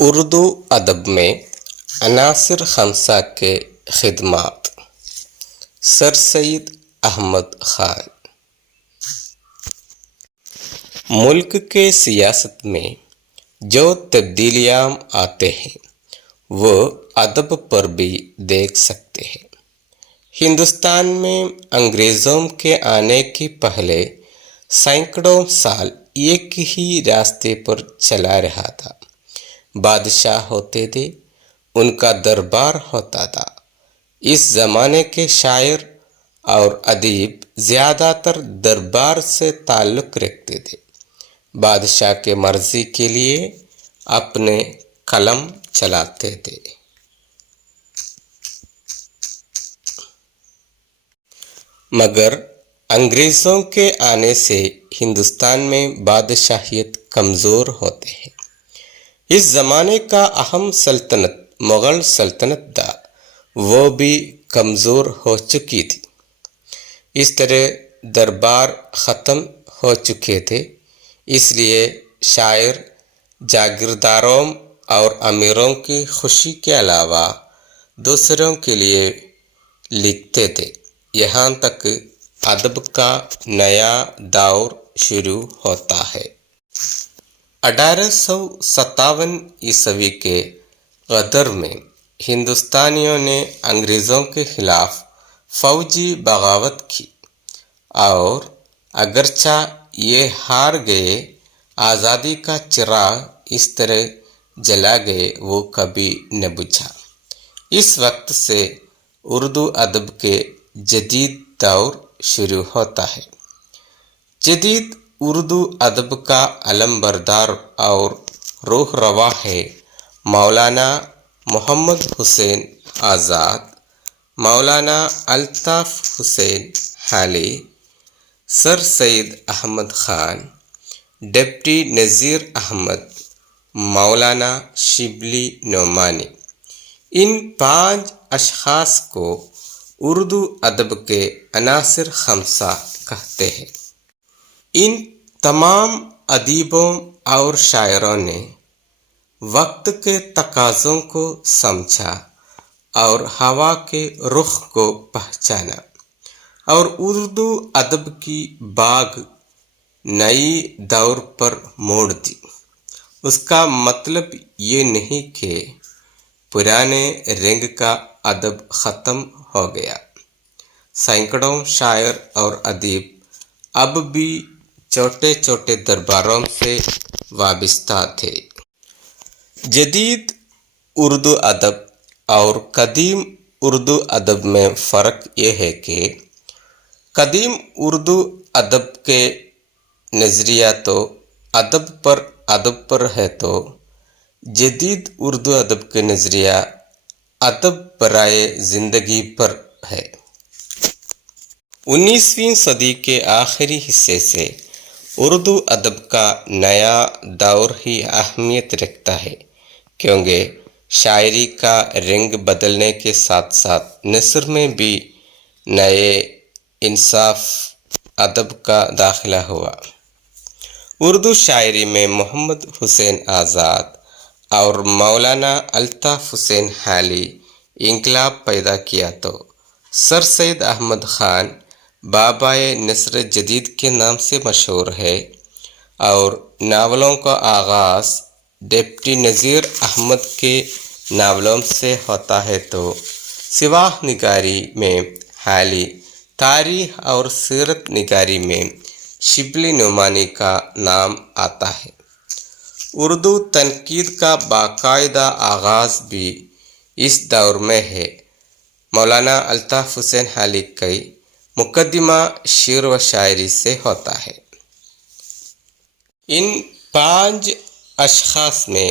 اردو ادب میں عناصر خمسہ کے خدمات. سر سید احمد خان. ملک کے سیاست میں جو تبدیلیاں آتے ہیں وہ ادب پر بھی دیکھ سکتے ہیں. ہندوستان میں انگریزوں کے آنے کے پہلے سینکڑوں سال ایک ہی راستے پر چلا رہا تھا. بادشاہ ہوتے تھے، ان کا دربار ہوتا تھا. اس زمانے کے شاعر اور ادیب زیادہ تر دربار سے تعلق رکھتے تھے. بادشاہ کے مرضی کے لیے اپنے قلم چلاتے تھے. مگر انگریزوں کے آنے سے ہندوستان میں بادشاہیت کمزور ہوتے ہیں. اس زمانے کا اہم سلطنت مغل سلطنت تھا، وہ بھی کمزور ہو چکی تھی. اس طرح دربار ختم ہو چکے تھے. اس لیے شاعر جاگیرداروں اور امیروں کی خوشی کے علاوہ دوسروں کے لیے لکھتے تھے. یہاں تک ادب کا نیا دور شروع ہوتا ہے. 1857 عیسوی کے غدر میں ہندوستانیوں نے انگریزوں کے خلاف فوجی بغاوت کی اور اگرچہ یہ ہار گئے، آزادی کا چراغ اس طرح جلا گئے وہ کبھی نہ بجھا. اس وقت سے اردو ادب کے جدید دور شروع ہوتا ہے. جدید اردو ادب کا علم بردار اور روح رواں ہے مولانا محمد حسین آزاد، مولانا الطاف حسین حالی، سر سید احمد خان، ڈپٹی نذیر احمد، مولانا شبلی نعمانی. ان 5 اشخاص کو اردو ادب کے عناصر خمسہ کہتے ہیں. ان تمام ادیبوں اور شاعروں نے وقت کے تقاضوں کو سمجھا اور ہوا کے رخ کو پہچانا اور اردو ادب کی باغ نئی دور پر موڑ دی. اس کا مطلب یہ نہیں کہ پرانے رنگ کا ادب ختم ہو گیا. سینکڑوں شاعر اور ادیب اب بھی چھوٹے چھوٹے درباروں سے وابستہ تھے. جدید اردو ادب اور قدیم اردو ادب میں فرق یہ ہے کہ قدیم اردو ادب کے نظریہ تو ادب پر ہے تو جدید اردو ادب کے نظریہ ادب برائے زندگی پر ہے. 19ویں صدی کے آخری حصے سے اردو ادب کا نیا دور ہی اہمیت رکھتا ہے، کیونکہ شاعری کا رنگ بدلنے کے ساتھ ساتھ نثر میں بھی نئے انصاف ادب کا داخلہ ہوا. اردو شاعری میں محمد حسین آزاد اور مولانا الطاف حسین حالی انقلاب پیدا کیا تو سر سید احمد خان بابائے نثر جدید کے نام سے مشہور ہے اور ناولوں کا آغاز ڈپٹی نذیر احمد کے ناولوں سے ہوتا ہے تو سیاہ نگاری میں حالی، تاریخ اور سیرت نگاری میں شبلی نعمانی کا نام آتا ہے. اردو تنقید کا باقاعدہ آغاز بھی اس دور میں ہے. مولانا الطاف حسین حالی کا مقدمہ شعر و شاعری سے ہوتا ہے. ان 5 اشخاص میں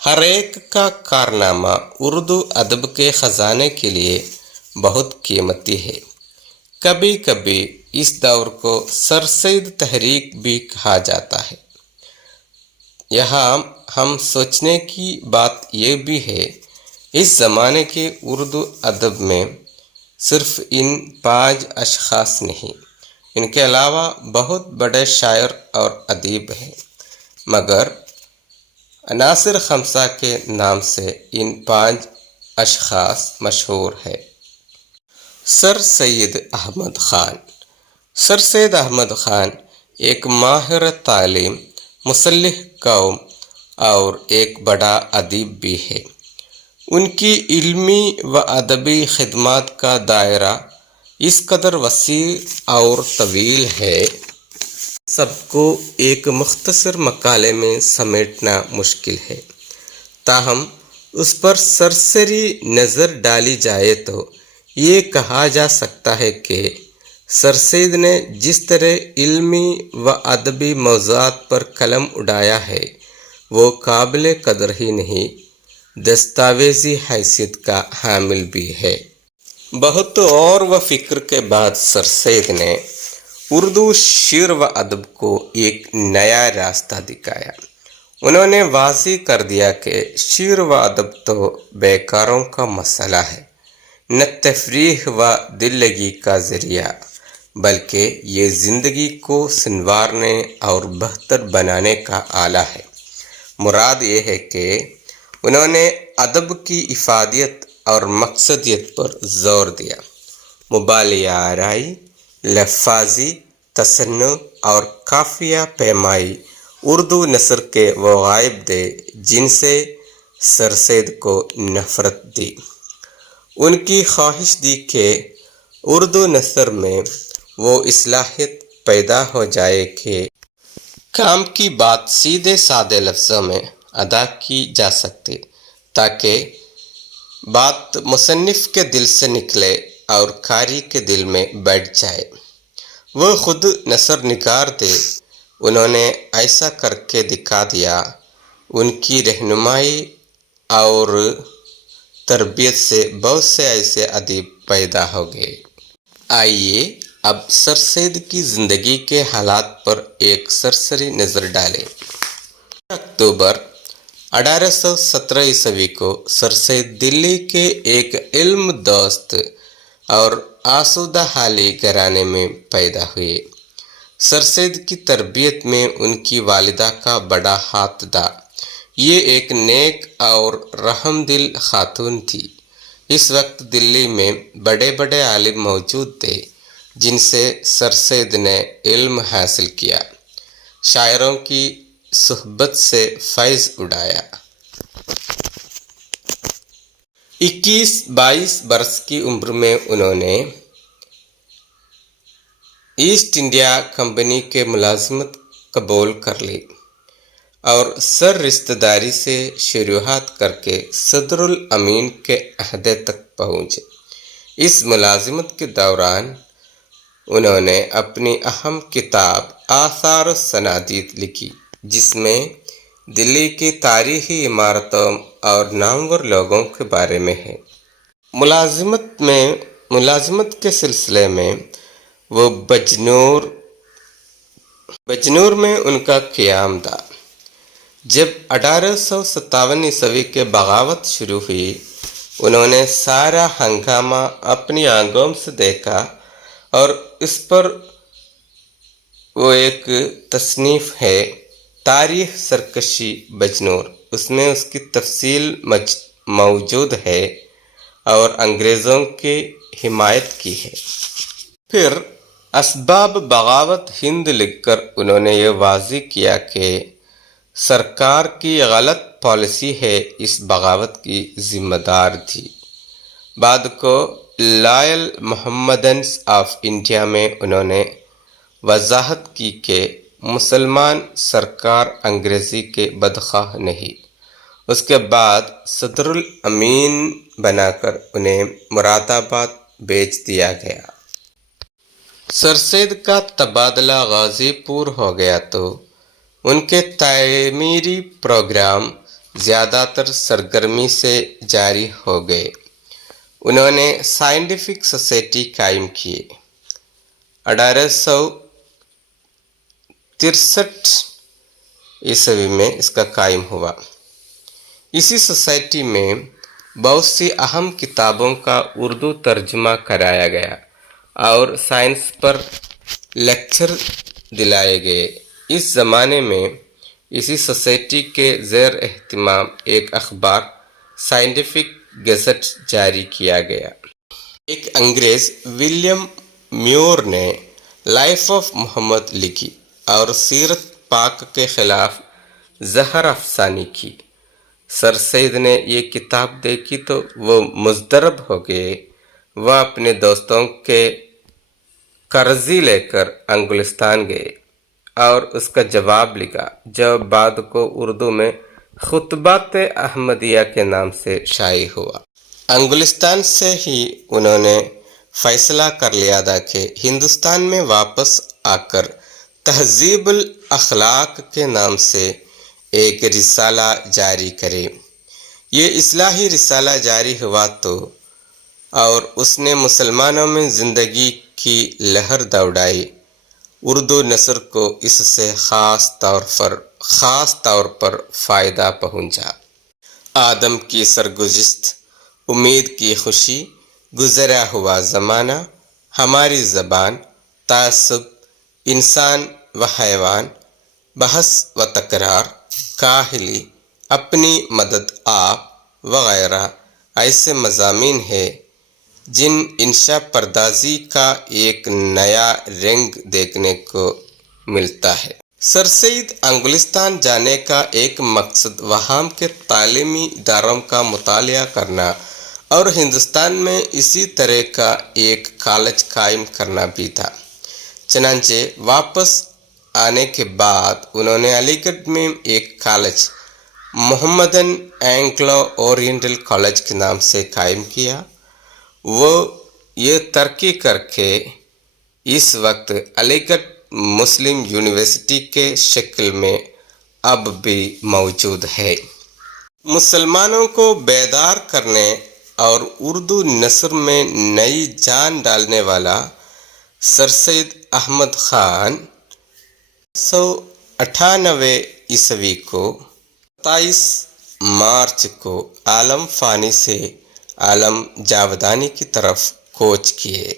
ہر ایک کا کارنامہ اردو ادب کے خزانے کے لیے بہت قیمتی ہے. کبھی کبھی اس دور کو سر سید تحریک بھی کہا جاتا ہے. یہاں ہم سوچنے کی بات یہ بھی ہے، اس زمانے کے اردو ادب میں صرف ان 5 اشخاص نہیں، ان کے علاوہ بہت بڑے شاعر اور ادیب ہیں، مگر عناصر خمسہ کے نام سے ان 5 اشخاص مشہور ہے۔ سر سید احمد خان۔ سر سید احمد خان ایک ماہر تعلیم، مسلح قوم اور ایک بڑا ادیب بھی ہے۔ ان کی علمی و ادبی خدمات کا دائرہ اس قدر وسیع اور طویل ہے، سب کو ایک مختصر مقالے میں سمیٹنا مشکل ہے۔ تاہم اس پر سرسری نظر ڈالی جائے تو یہ کہا جا سکتا ہے کہ سر سید نے جس طرح علمی و ادبی موضوعات پر قلم اٹھایا ہے وہ قابل قدر ہی نہیں، دستاویزی حیثیت کا حامل بھی ہے۔ بہت غور و فکر کے بعد سر سید نے اردو شعر و ادب کو ایک نیا راستہ دکھایا۔ انہوں نے واضح کر دیا کہ شعر و ادب تو بیکاروں کا مسئلہ ہے، نہ تفریح و دل لگی کا ذریعہ، بلکہ یہ زندگی کو سنوارنے اور بہتر بنانے کا آلہ ہے۔ مراد یہ ہے کہ انہوں نے ادب کی افادیت اور مقصدیت پر زور دیا۔ مبالغہ آرائی، لفاظی تصنع اور قافیہ پیمائی اردو نثر کے وہ غائب تھے جن سے سر سید کو نفرت دی۔ ان کی خواہش تھی کہ اردو نثر میں وہ اصلاحیت پیدا ہو جائے کہ کام کی بات سیدھے سادے لفظوں میں ادا کی جا سکتی، تاکہ بات مصنف کے دل سے نکلے اور قاری کے دل میں بیٹھ جائے۔ وہ خود نثر نگار تھے، انہوں نے ایسا کر کے دکھا دیا۔ ان کی رہنمائی اور تربیت سے بہت سے ایسے ادیب پیدا ہو گئے۔ آئیے اب سر سید کی زندگی کے حالات پر ایک سرسری نظر ڈالیں۔ اکتوبر 1817 عیسوی کو سر سید دلی کے ایک علم دوست اور آسودہ حالی گھرانے میں پیدا ہوئے۔ سر سید کی تربیت میں ان کی والدہ کا بڑا ہاتھ تھا۔ یہ ایک نیک اور رحم دل خاتون تھی۔ اس وقت دلی میں بڑے بڑے عالم موجود تھے جن سے سر سید نے علم حاصل کیا، شاعروں کی صحبت سے فیض اٹھایا۔ 21-22 برس کی عمر میں انہوں نے ایسٹ انڈیا کمپنی کے ملازمت قبول کر لی اور سر رشتہ داری سے شروعات کر کے صدر الامین کے عہدے تک پہنچے۔ اس ملازمت کے دوران انہوں نے اپنی اہم کتاب آثار و سنادید لکھی، جس میں دلی کی تاریخی عمارتوں اور نامور لوگوں کے بارے میں ہے۔ ملازمت کے سلسلے میں وہ بجنور میں ان کا قیام تھا۔ جب 1857 عیسوی کے بغاوت شروع ہوئی، انہوں نے سارا ہنگامہ اپنی آنکھوں سے دیکھا اور اس پر وہ ایک تصنیف ہے تاریخ سرکشی بجنور، اس میں اس کی تفصیل موجود ہے اور انگریزوں کی حمایت کی ہے۔ پھر اسباب بغاوت ہند لکھ کر انہوں نے یہ واضح کیا کہ سرکار کی غلط پالیسی ہے اس بغاوت کی ذمہ دار تھی۔ بعد کو لائل محمدنز آف انڈیا میں انہوں نے وضاحت کی کہ مسلمان سرکار انگریزی کے بدخواہ نہیں۔ اس کے بعد صدر الامین بنا کر انہیں مراد آباد بھیج دیا گیا۔ سر سید کا تبادلہ غازی پور ہو گیا تو ان کے تعمیری پروگرام زیادہ تر سرگرمی سے جاری ہو گئے۔ انہوں نے سائنٹیفک سوسائٹی قائم کی۔ 1863 عیسوی میں اس کا قائم ہوا۔ اسی سوسائٹی میں بہت سی اہم کتابوں کا اردو ترجمہ کرایا گیا اور سائنس پر لیکچر دلائے گئے۔ اس زمانے میں اسی سوسائٹی کے زیر اہتمام ایک اخبار سائنٹیفک گزٹ جاری کیا گیا۔ ایک انگریز ولیم میور نے لائف آف محمد لکھی اور سیرت پاک کے خلاف زہر افسانی کی۔ سر سید نے یہ کتاب دیکھی تو وہ مضطرب ہو گئے۔ وہ اپنے دوستوں کے قرضی لے کر انگلستان گئے اور اس کا جواب لکھا، جو بعد کو اردو میں خطبات احمدیہ کے نام سے شائع ہوا۔ انگلستان سے ہی انہوں نے فیصلہ کر لیا تھا کہ ہندوستان میں واپس آ کر تہذیب الاخلاق کے نام سے ایک رسالہ جاری کرے۔ یہ اصلاحی رسالہ جاری ہوا تو اور اس نے مسلمانوں میں زندگی کی لہر دوڑائی۔ اردو نثر کو اس سے خاص طور پر فائدہ پہنچا۔ آدم کی سرگزشت، امید کی خوشی، گزرا ہوا زمانہ، ہماری زبان، تعصب، انسان و حیوان، بحث و تکرار، کاہلی، اپنی مدد آپ وغیرہ ایسے مضامین ہیں جن انشا پردازی کا ایک نیا رنگ دیکھنے کو ملتا ہے۔ سر سید انگلستان جانے کا ایک مقصد وہاں کے تعلیمی اداروں کا مطالعہ کرنا اور ہندوستان میں اسی طرح کا ایک کالج قائم کرنا بھی تھا۔ چنانچہ واپس آنے کے بعد انہوں نے علی گڑھ میں ایک college Mohammedan Anglo oriental college کے نام سے قائم کیا۔ وہ یہ ترقی کر کے اس وقت علی گڑھ مسلم یونیورسٹی کے شکل میں اب بھی موجود ہے۔ مسلمانوں کو بیدار کرنے اور اردو نثر میں نئی جان ڈالنے والا سر سید احمد خان 1998 عیسوی کو 27 مارچ کو عالم فانی سے عالم جاودانی کی طرف کوچ کیے۔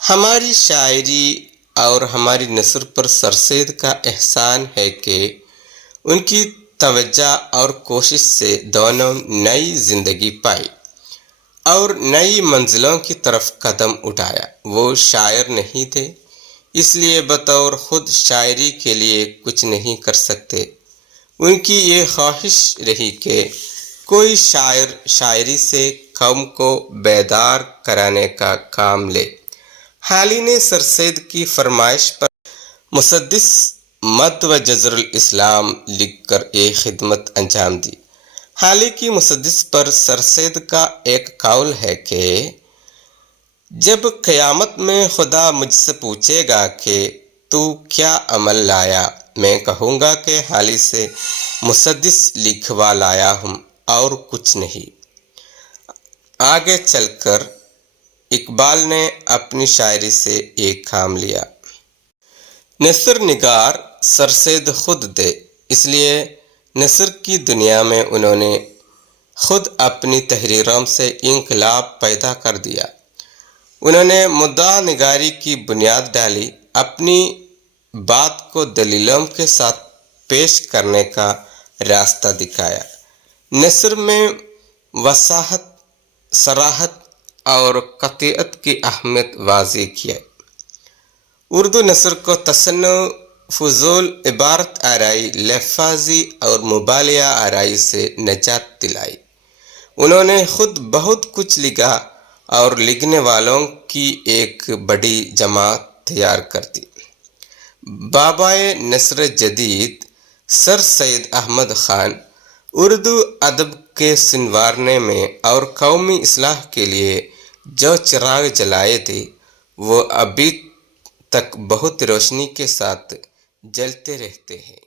ہماری شاعری اور ہماری نثر پر سر سید کا احسان ہے کہ ان کی توجہ اور کوشش سے دونوں نئی زندگی پائی اور نئی منزلوں کی طرف قدم اٹھایا۔ وہ شاعر نہیں تھے، اس لیے بطور خود شاعری کے لیے کچھ نہیں کر سکتے۔ ان کی یہ خواہش رہی کہ کوئی شاعر شاعری سے قوم کو بیدار کرانے کا کام لے۔ حالی نے سر سید کی فرمائش پر مسدس مد و جزر الاسلام لکھ کر ایک خدمت انجام دی۔ حالی کی مسدس پر سر سید کا ایک قول ہے کہ جب قیامت میں خدا مجھ سے پوچھے گا کہ تو کیا عمل لایا، میں کہوں گا کہ حالی سے مسدس لکھوا لایا ہوں اور کچھ نہیں۔ آگے چل کر اقبال نے اپنی شاعری سے ایک کام لیا۔ نثر نگار سر سید خود تھے، اس لیے نثر کی دنیا میں انہوں نے خود اپنی تحریروں سے انقلاب پیدا کر دیا۔ انہوں نے مدعا نگاری کی بنیاد ڈالی، اپنی بات کو دلیلوں کے ساتھ پیش کرنے کا راستہ دکھایا، نثر میں وضاحت، صراحت اور قطعیت کی اہمیت واضح کیا۔ اردو نثر کو تصنع، فضول عبارت آرائی، لفاظی اور مبالغہ آرائی سے نجات دلائی۔ انہوں نے خود بہت کچھ لکھا اور لکھنے والوں کی ایک بڑی جماعت تیار کر دی۔ بابائے نثر جدید سر سید احمد خان اردو ادب کے سنوارنے میں اور قومی اصلاح کے لیے جو چراغ جلائے تھے وہ ابھی تک بہت روشنی کے ساتھ جلتے رہتے ہیں۔